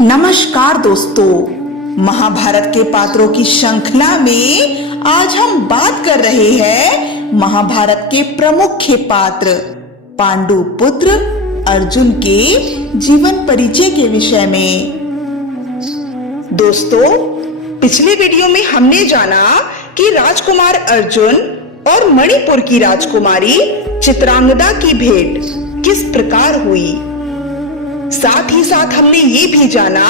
नमस्कार दोस्तों, महाभारत के पात्रों की श्रृंखला में आज हम बात कर रहे हैं महाभारत के प्रमुख पात्र पांडु पुत्र अर्जुन के जीवन परिचय के विषय में। दोस्तों, पिछले वीडियो में हमने जाना कि राजकुमार अर्जुन और मणिपुर की राजकुमारी चित्रांगदा की भेंट किस प्रकार हुई। साथ ही साथ हमने ये भी जाना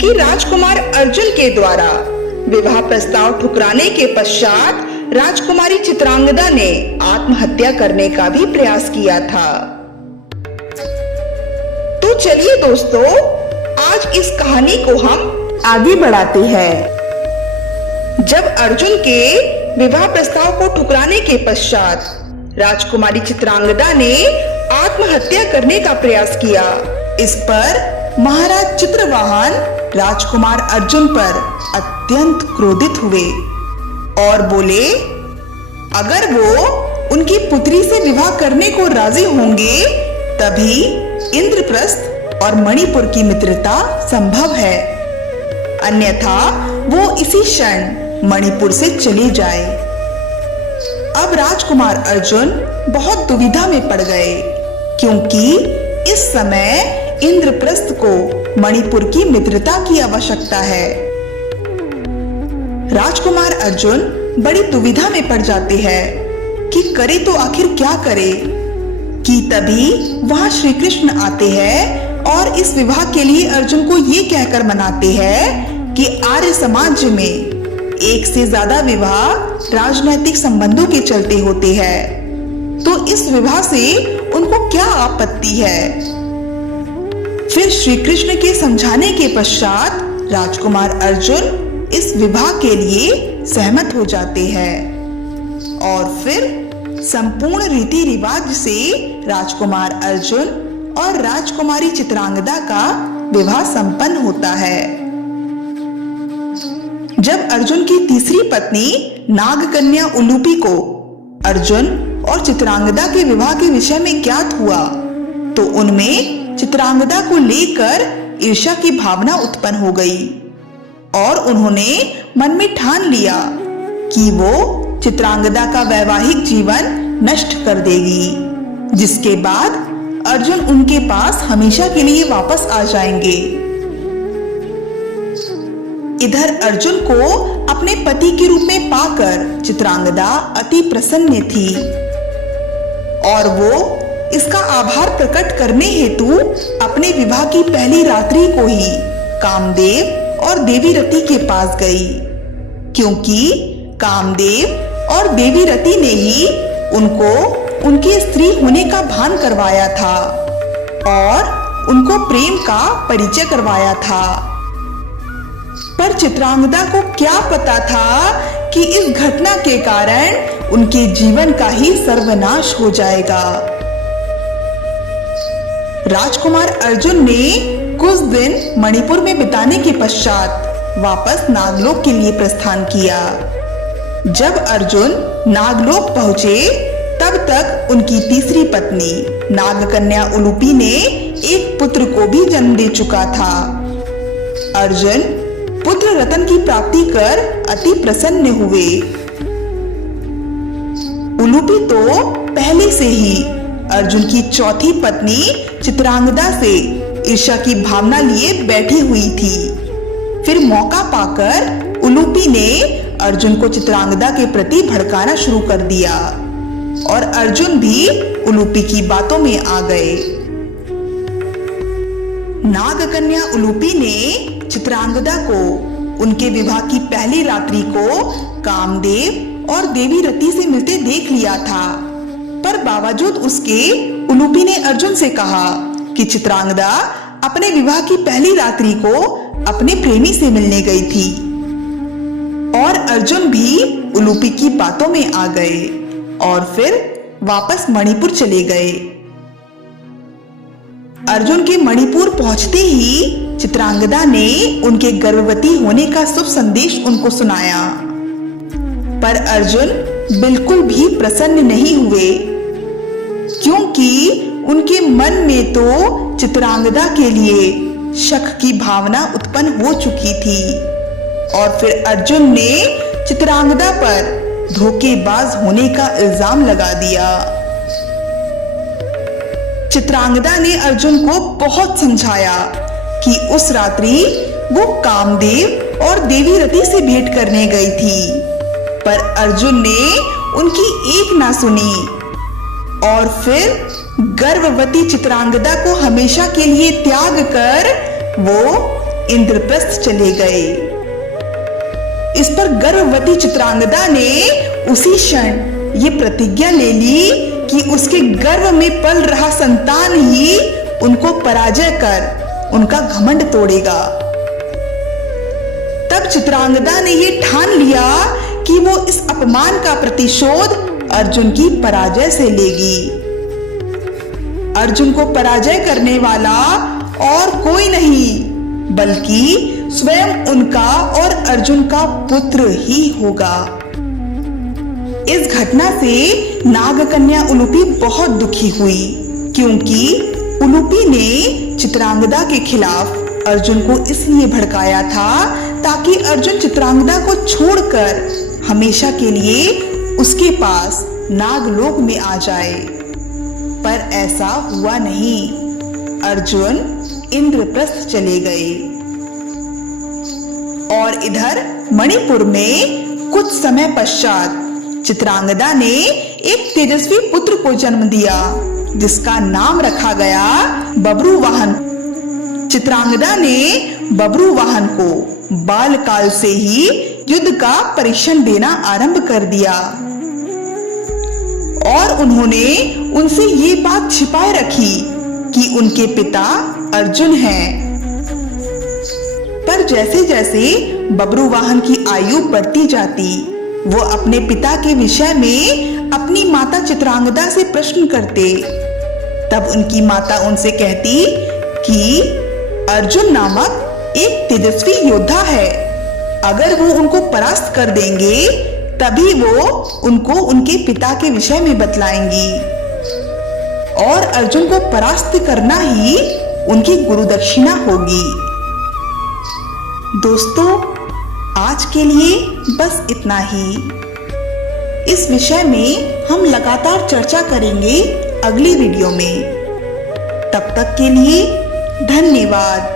कि राजकुमार अर्जुन के द्वारा विवाह प्रस्ताव ठुकराने के पश्चात राजकुमारी चित्रांगदा ने आत्महत्या करने का भी प्रयास किया था। तो चलिए दोस्तों, आज इस कहानी को हम आगे बढ़ाते हैं। जब अर्जुन के विवाह प्रस्ताव को ठुकराने के पश्चात राजकुमारी चित्रांगदा ने आत्महत्या करने का प्रयास किया, इस पर महाराज चित्रवाहन राजकुमार अर्जुन पर अत्यंत क्रोधित हुए और बोले, अगर वो उनकी पुत्री से विवाह करने को राजी होंगे तभी इंद्रप्रस्थ और मणिपुर की मित्रता संभव है, अन्यथा वो इसी क्षण मणिपुर से चली जाए। अब राजकुमार अर्जुन बहुत दुविधा में पड़ गए, क्योंकि इस समय इंद्रप्रस्थ को मणिपुर की मित्रता की आवश्यकता है। राजकुमार अर्जुन बड़ी दुविधा में पड़ जाते हैं कि करे तो आखिर क्या करे, कि तभी वहां श्री कृष्ण आते हैं और इस विवाह के लिए अर्जुन को ये कहकर मनाते हैं कि आर्य समाज में एक से ज्यादा विवाह राजनैतिक संबंधों के चलते होते हैं, तो इस विवाह से उनको क्या आपत्ति है। फिर श्री कृष्ण के समझाने के पश्चात राजकुमार अर्जुन इस विवाह के लिए सहमत हो जाते हैं और फिर संपूर्ण रीति रिवाज से राजकुमार अर्जुन और राजकुमारी चित्रांगदा का विवाह संपन्न होता है। जब अर्जुन की तीसरी पत्नी नागकन्या उलूपी को अर्जुन और चित्रांगदा के विवाह के विषय में ज्ञात हुआ, तो उनमें चित्रांगदा को लेकर ईर्ष्या की भावना उत्पन्न हो गई और उन्होंने मन में ठान लिया कि वो चित्रांगदा का वैवाहिक जीवन नष्ट कर देगी, जिसके बाद अर्जुन उनके पास हमेशा के लिए वापस आ जाएंगे। इधर अर्जुन को अपने पति के रूप में पाकर चित्रांगदा अति प्रसन्न थी और वो इसका आभार प्रकट करने हेतु अपने विवाह की पहली रात्रि को ही कामदेव और देवी रति के पास गई, क्योंकि कामदेव और देवी रति ने ही उनको उनकी स्त्री होने का भान करवाया था और उनको प्रेम का परिचय करवाया था। पर चित्रांगदा को क्या पता था कि इस घटना के कारण उनके जीवन का ही सर्वनाश हो जाएगा। राजकुमार अर्जुन ने कुछ दिन मणिपुर में बिताने के पश्चात वापस नागलोक के लिए प्रस्थान किया। जब अर्जुन नागलोक पहुंचे, तब तक उनकी तीसरी पत्नी नागकन्या उलूपी ने एक पुत्र को भी जन्म दे चुका था। अर्जुन पुत्र रतन की प्राप्ति कर अति प्रसन्न हुए। उलूपी तो पहले से ही अर्जुन की चौथी पत्नी चित्रांगदा से ईर्ष्या की भावना लिए बैठी हुई थी। फिर मौका पाकर उलूपी ने अर्जुन को चित्रांगदा के प्रति भड़काना शुरू कर दिया और अर्जुन भी उलूपी की बातों में आ गए। नागकन्या उलूपी ने चित्रांगदा को उनके विवाह की पहली रात्रि को कामदेव और देवी रति से मिलते देख लिया था, पर बावजूद उसके उलूपी ने अर्जुन से कहा कि चित्रांगदा अपने विवाह की पहली रात्रि को अपने प्रेमी से मिलने गई थी और अर्जुन भी उलूपी की बातों में आ गए और फिर वापस मणिपुर चले गए। अर्जुन के मणिपुर पहुंचते ही चित्रांगदा ने उनके गर्भवती होने का शुभ संदेश उनको सुनाया, पर अर्जुन बिल्कुल भी प्रसन्न नहीं हुए, क्योंकि उनके मन में तो चित्रांगदा के लिए शक की भावना उत्पन्न हो चुकी थी और फिर अर्जुन ने चित्रांगदा पर धोखेबाज होने का इल्जाम लगा दिया। चित्रांगदा ने अर्जुन को बहुत समझाया कि उस रात्रि वो कामदेव और देवी रति से भेंट करने गई थी, पर अर्जुन ने उनकी एक ना सुनी और फिर गर्भवती चित्रांगदा को हमेशा के लिए त्याग कर वो इंद्रप्रस्थ चले गए। इस पर गर्भवती चित्रांगदा ने उसी क्षण ये प्रतिज्ञा ले ली कि उसके गर्भ में पल रहा संतान ही उनको पराजय कर उनका घमंड तोड़ेगा। तब चित्रांगदा ने ये ठान लिया कि वो इस अपमान का प्रतिशोध अर्जुन की पराजय से लेगी। अर्जुन को पराजय करने वाला और कोई नहीं बल्कि स्वयं उनका और अर्जुन का पुत्र ही होगा। इस घटना से नागकन्या उलूपी बहुत दुखी हुई, क्योंकि उलूपी ने चित्रांगदा के खिलाफ अर्जुन को इसलिए भड़काया था ताकि अर्जुन चित्रांगदा को छोड़कर हमेशा के लिए उसके पास नागलोक में आ जाए। पर ऐसा हुआ नहीं, अर्जुन इंद्रप्रस्थ चले गए। और इधर मणिपुर में कुछ समय पश्चात चित्रांगदा ने एक तेजस्वी पुत्र को जन्म दिया जिसका नाम रखा गया बब्रुवाहन। चित्रांगदा ने बब्रुवाहन को बालकाल से ही युद्ध का परीक्षण देना आरंभ कर दिया और उन्होंने उनसे ये बात छिपाए रखी कि उनके पिता अर्जुन हैं। पर जैसे जैसे बब्रुवाहन की आयु बढ़ती जाती, वो अपने पिता के विषय में अपनी माता चित्रांगदा से प्रश्न करते। तब उनकी माता उनसे कहती कि अर्जुन नामक एक तेजस्वी योद्धा है, अगर वो उनको परास्त कर देंगे तभी वो उनको उनके पिता के विषय में बतलाएंगी और अर्जुन को परास्त करना ही उनकी गुरुदक्षिणा होगी। दोस्तों, आज के लिए बस इतना ही। इस विषय में हम लगातार चर्चा करेंगे अगली वीडियो में। तब तक के लिए धन्यवाद।